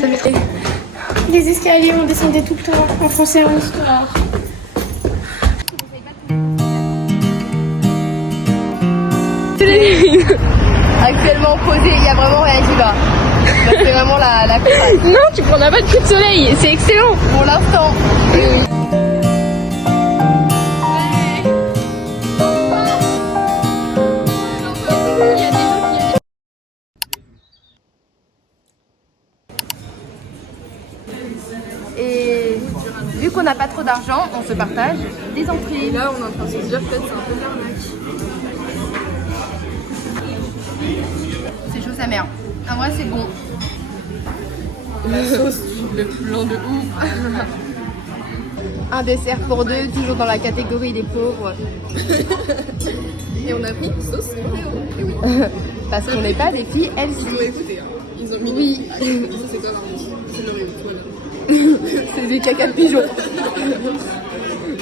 Ça mettrait. Les escaliers, on descendait tout le temps en français et en histoire. Actuellement posé, il y a vraiment rien qui va. C'est vraiment la courage. Non, tu prendras pas de coup de soleil, c'est excellent. Pour l'instant. Et vu qu'on n'a pas trop d'argent, on se partage des entrées. Et là, on est en train de se dire peut-être c'est un peu l'arnaque. C'est chaud sa mère. En vrai, c'est bon. La sauce, le plan de ouf. Un dessert pour deux, toujours dans la catégorie des pauvres. Et on a pris sauce Oreo. Et oui. Parce qu'on n'est pas des filles, elles Ils ont écouté, hein. Ils ont mis. Oui. Ah, ça, c'est toi, Mardi. C'est l'Oreo, voilà. C'est des caca de pigeons.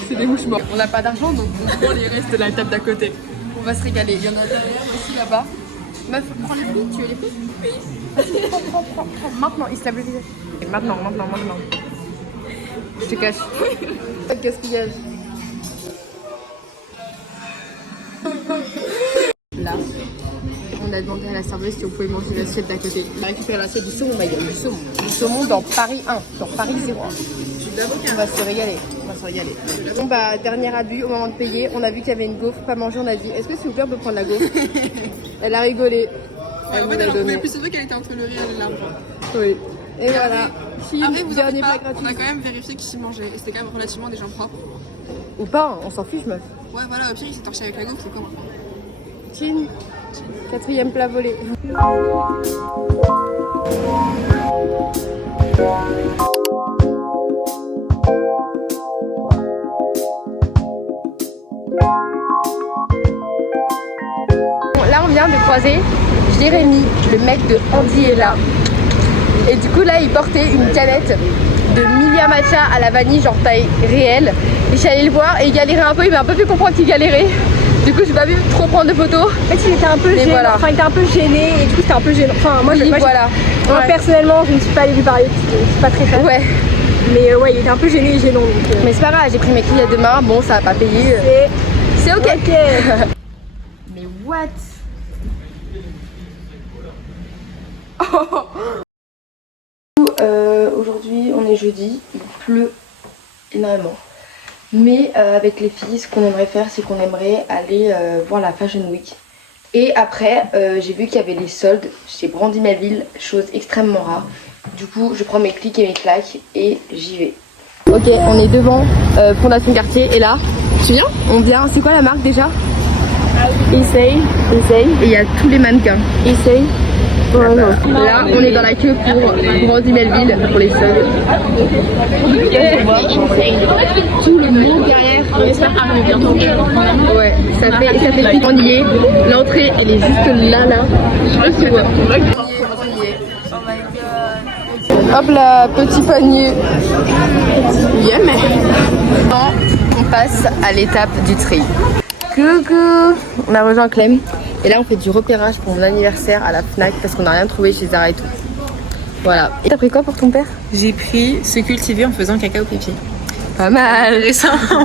C'est des mouches mortes. On n'a pas d'argent, donc on prend les restes de la table d'à côté. On va se régaler. Il y en a derrière aussi là-bas. Meuf, prends les fruits, tu veux les fruits? Oui. Prends. Maintenant, il se lave le visage. Et maintenant. Je te cache. Gaspillage. Là, on a demandé à la serveuse si on pouvait manger l'assiette d'à côté. On a récupéré l'assiette du saumon, ma gueule, du saumon. Du saumon dans Paris 1, dans Paris 01. On va se régaler. Bon bah, dernière adieu au moment de payer, on a vu qu'il y avait une gaufre pas mangée, on a dit est-ce que s'il vous plaît on peut prendre la gaufre? Elle a rigolé. En fait, elle en pouvait plus, surtout qu'elle était entre le rire et l'argent. Oui. Et voilà. Après, vous Dernier inquiétez plat pas, gratuit. on a quand même vérifié qui s'y mangeait. Et c'était quand même relativement des gens propres. Ou pas, hein, on s'en fiche meuf. Ouais, voilà, au pire, il s'est torché avec la gaufre, c'est comment? Chin. 4e plat volé. Là on vient de croiser Jérémy, le mec de Andy est là. Et du coup là il portait une canette de Milia Matcha à la vanille genre taille réelle. Et je suis allée le voir et il galérait un peu, il m'a un peu fait comprendre qu'il galérait. Du coup j'ai pas pu trop prendre de photos. En fait, il était un peu gêné. Voilà. Enfin, il était un peu gêné et du coup, c'était un peu gênant. Enfin, moi, Oui, voilà. moi Ouais. personnellement, je ne suis pas allée lui parler. C'est pas très fan. Ouais. Mais ouais, il était un peu gêné et gênant. Donc, Mais c'est pas grave, j'ai pris mes clés à demain, bon ça va pas payer. C'est ok. Mais what? Aujourd'hui on est jeudi, il pleut énormément. Mais avec les filles, ce qu'on aimerait faire, c'est qu'on aimerait aller voir la Fashion Week. Et après, j'ai vu qu'il y avait les soldes chez Brandy Melville, chose extrêmement rare. Du coup, je prends mes clics et mes claques et j'y vais. Ok, on est devant Fondation Cartier et là, tu viens? On vient, c'est quoi la marque déjà? Essaye. Et il y a tous les mannequins. Essaye. Ouais, non. Là, on est dans la queue pour Brandy Melville, pour les soldes. Tout le monde derrière. On espère arriver bientôt. Ouais, ça fait plus qu'on y est. L'entrée, elle est juste là. Je sais pas si tu vois. Hop là, petit panier. Yeah, mais. On passe à l'étape du tri. Coucou. On a rejoint Clem. Et là on fait du repérage pour mon anniversaire à la Fnac parce qu'on n'a rien trouvé chez Zara et tout. Voilà. Et t'as pris quoi pour ton père? J'ai pris se cultiver en faisant caca au pipi. Pas mal. Récent. Arrête,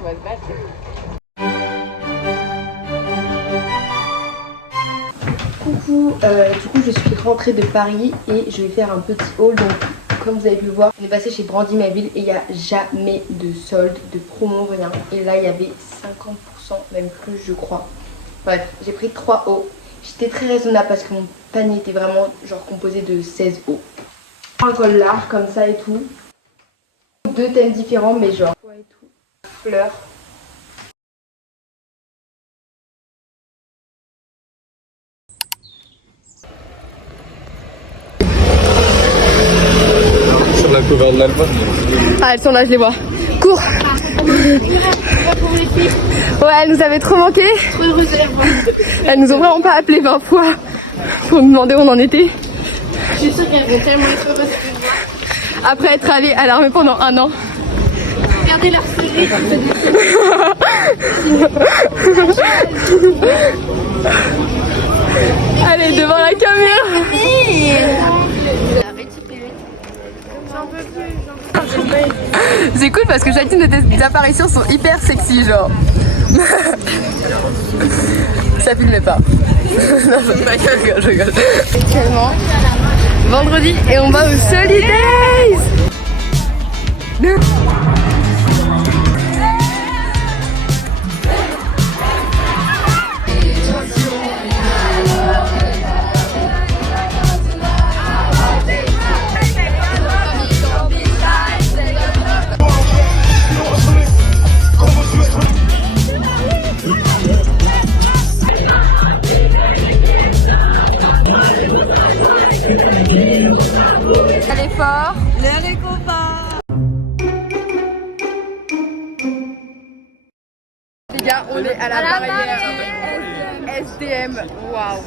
on va se battre. Coucou, du coup je suis rentrée de Paris et je vais faire un petit haul. Donc comme vous avez pu le voir, on est passé chez Brandy Melville et il n'y a jamais de solde, de promo, rien. Et là il y avait 50%, même plus je crois. Bref, j'ai pris 3 hauts. J'étais très raisonnable parce que mon panier était vraiment genre composé de 16 hauts. Un col large comme ça et tout. 2 thèmes différents mais genre et tout. Fleurs. Sur la cover de l'album. Ah, elles sont là, je les vois. Cours. Ouais, elles nous avaient trop manqué. Elles nous ont vraiment pas appelé 20 fois pour nous demander où on en était. je suis sûre qu'elles vont tellement être heureuses de me voir. Après être allées à l'armée pendant 1 an. Regardez leur sourire. Allez, devant la caméra. c'est cool parce que chacune de tes apparitions sont hyper sexy, genre. Ça filmait pas. Non, je rigole. Tellement. Vendredi et on va au Solidays. Allez fort. Les copains. Les gars, on est à la barrière SDM. Waouh.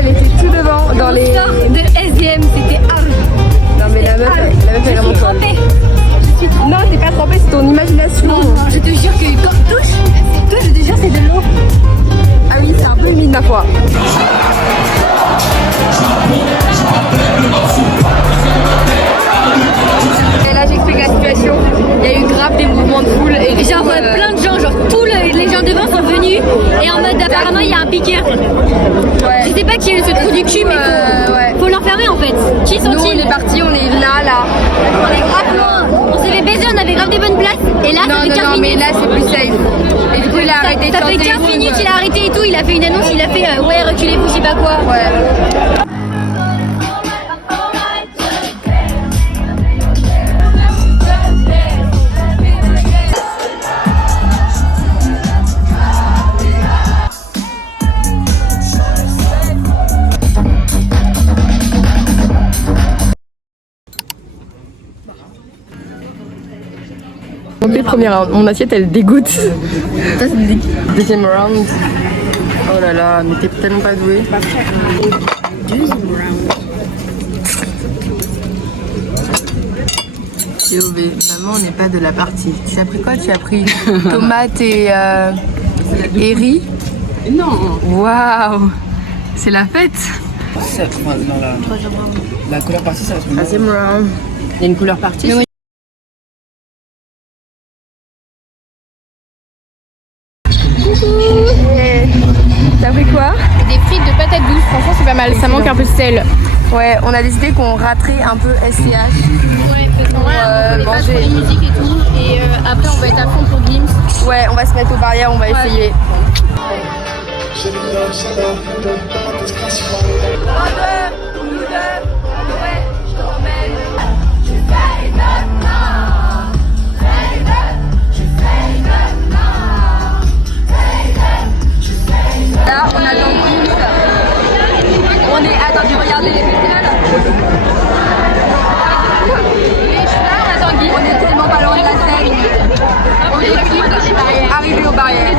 Elle était tout devant dans les... de SDM, c'était hard. Non mais la meuf elle est vraiment folle. Non, t'es pas trempée, c'est ton imagination. Non, je te jure que quand je touche, je te jure c'est de l'eau. Ah oui, c'est un peu humide ma foi. Et là j'explique la situation. Il y a eu grave des mouvements de foule et Genre plein de gens, genre tous les gens devant sont venus et en mode apparemment il y a un piqueur. Ouais. Je sais pas qui est ce trou du cul mais faut l'enfermer en fait. Qui Nous on sont-ils? est partis, on est là. On est grave loin. On s'est fait baiser, on avait grave des bonnes places et là ça fait 15 Non mais minutes. là c'est plus safe. Et du coup il a arrêté de Ça fait chanter. 15 minutes, il a arrêté et tout, il a fait une annonce, il a fait ouais reculez-vous, je sais pas quoi. Ouais. Premier round, mon assiette elle dégoûte. Deuxième round. Oh là là, mais t'es tellement pas douée. Théové, maman n'est pas de la partie. Tu as pris quoi? Tu as pris tomates et riz? Non. Waouh, c'est la fête. La couleur partie, ça va se Troisième round. Il y a une couleur partie. T'as pris quoi? Des frites de patates douces, franchement c'est pas mal, ça manque un peu de sel. Ouais, on a décidé qu'on raterait un peu SCH. Ouais, parce qu'on va manger. manger les musiques et tout, et après on va être à fond pour Glims. Ouais, on va se mettre aux barrières, on va essayer. Là, on attend Glims. On est... Attendez, regardez les pétales. On est tellement pas loin de la scène. On est arrivé aux barrières.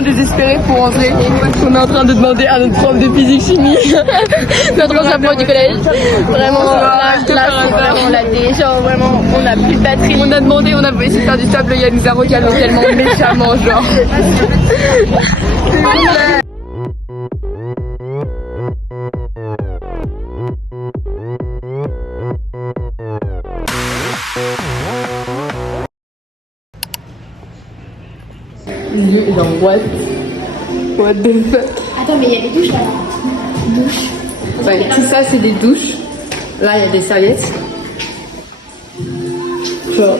Désespéré pour rentrer. On est en train de demander à notre prof de physique chimie. Notre ancien prof du collège. Vraiment, là c'est vraiment la dé. Genre vraiment, on a plus de batterie. On a demandé, on a essayé de faire du stop, le gars nous a recalmé tellement méchamment, genre. What the fuck? Attends, mais il y a des douches là. Ouais, tout ça c'est des douches. Là il y a des serviettes. Genre.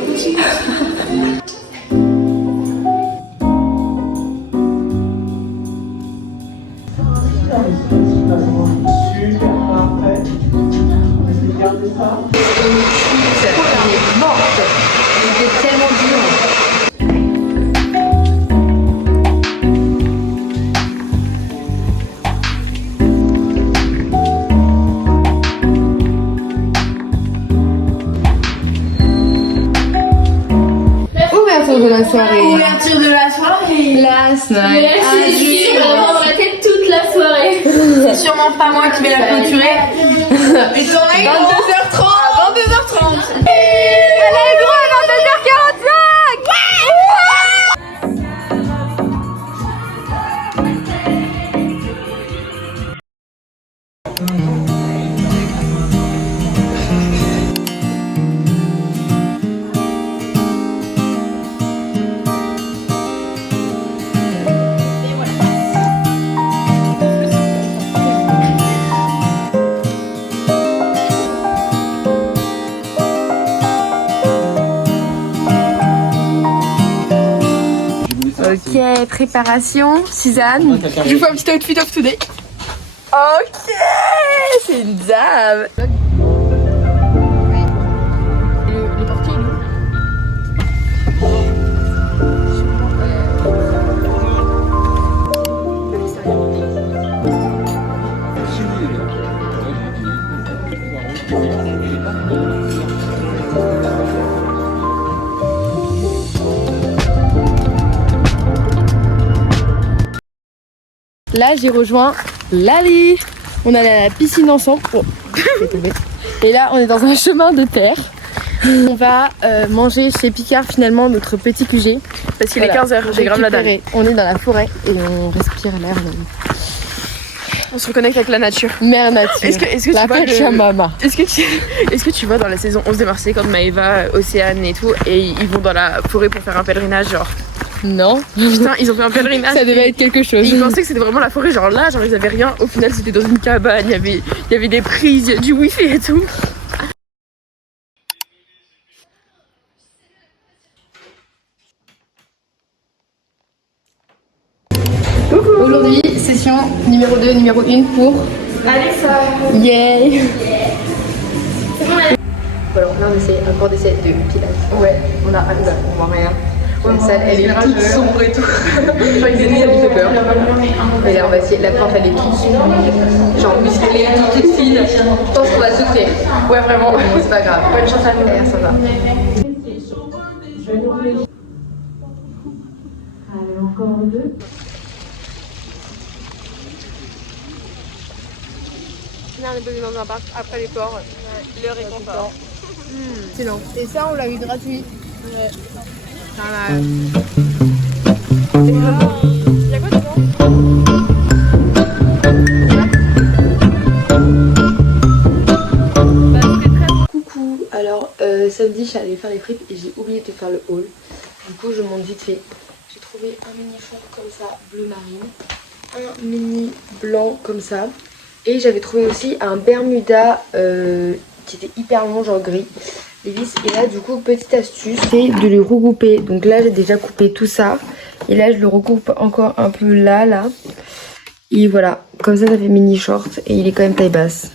Ouverture de la soirée. Ouverture de la soirée. Last night. C'est vraiment dans la tête toute la soirée. C'est sûrement pas moi qui vais la clôturer. Et ton 22h30. 22h30. Allez gros, 22h45. Ok, préparation. Suzanne, je vous fais un petit outfit of today. Ok, c'est une dame. Le portier, il est où? Là, j'ai rejoint Lali. On allait à la piscine ensemble. Oh, j'ai tombé. Et là, on est dans un chemin de terre. On va manger chez Picard finalement notre petit QG. Parce qu'il est 15h, j'ai grave la dalle. On est dans la forêt et on respire l'air. On se reconnecte avec la nature. Mère nature. Est-ce que la tu vois Pachamama. Est-ce que tu vois dans la saison 11 de Marseille quand Maëva, Océane et tout, et ils vont dans la forêt pour faire un pèlerinage, genre. Non. Putain, ils ont fait un pèlerinage. Ça devait être quelque chose. Ils pensaient que c'était vraiment la forêt, genre là, genre ils avaient rien. Au final, c'était dans une cabane, il y avait des prises, du wifi et tout. Aujourd'hui, session numéro 2, numéro 1 pour Alexa. Yay. Voilà, on a un essai, un cours d'essai de pilates. Ouais, on a on voit rien. La salle, elle est toute sombre et tout. Ça lui fait peur. Et là, on va essayer. La prof, elle est toute sombre. Genre musclée, toute fine. Je pense qu'on va souffrir. Ouais, vraiment. Bon, c'est pas grave. Bonne chance à nous. Ouais, ça va. Allez, encore deux. Là, on est posé dans un parc après les ports. Le réconfort. Excellent. Et ça, on l'a eu gratuit. Ouais. Il y a quoi dedans? Coucou. Alors, samedi, je suis allée faire les frites et j'ai oublié de faire le haul. Du coup, je monte vite fait. J'ai trouvé un mini short comme ça, bleu marine. Un mini blanc comme ça. Et j'avais trouvé aussi un Bermuda qui était hyper long, genre gris. Les vis. Et là, du coup, petite astuce, c'est de le regrouper. Donc là, j'ai déjà coupé tout ça. Et là, je le regroupe encore un peu là. Et voilà. Comme ça, ça fait mini short. Et il est quand même taille basse.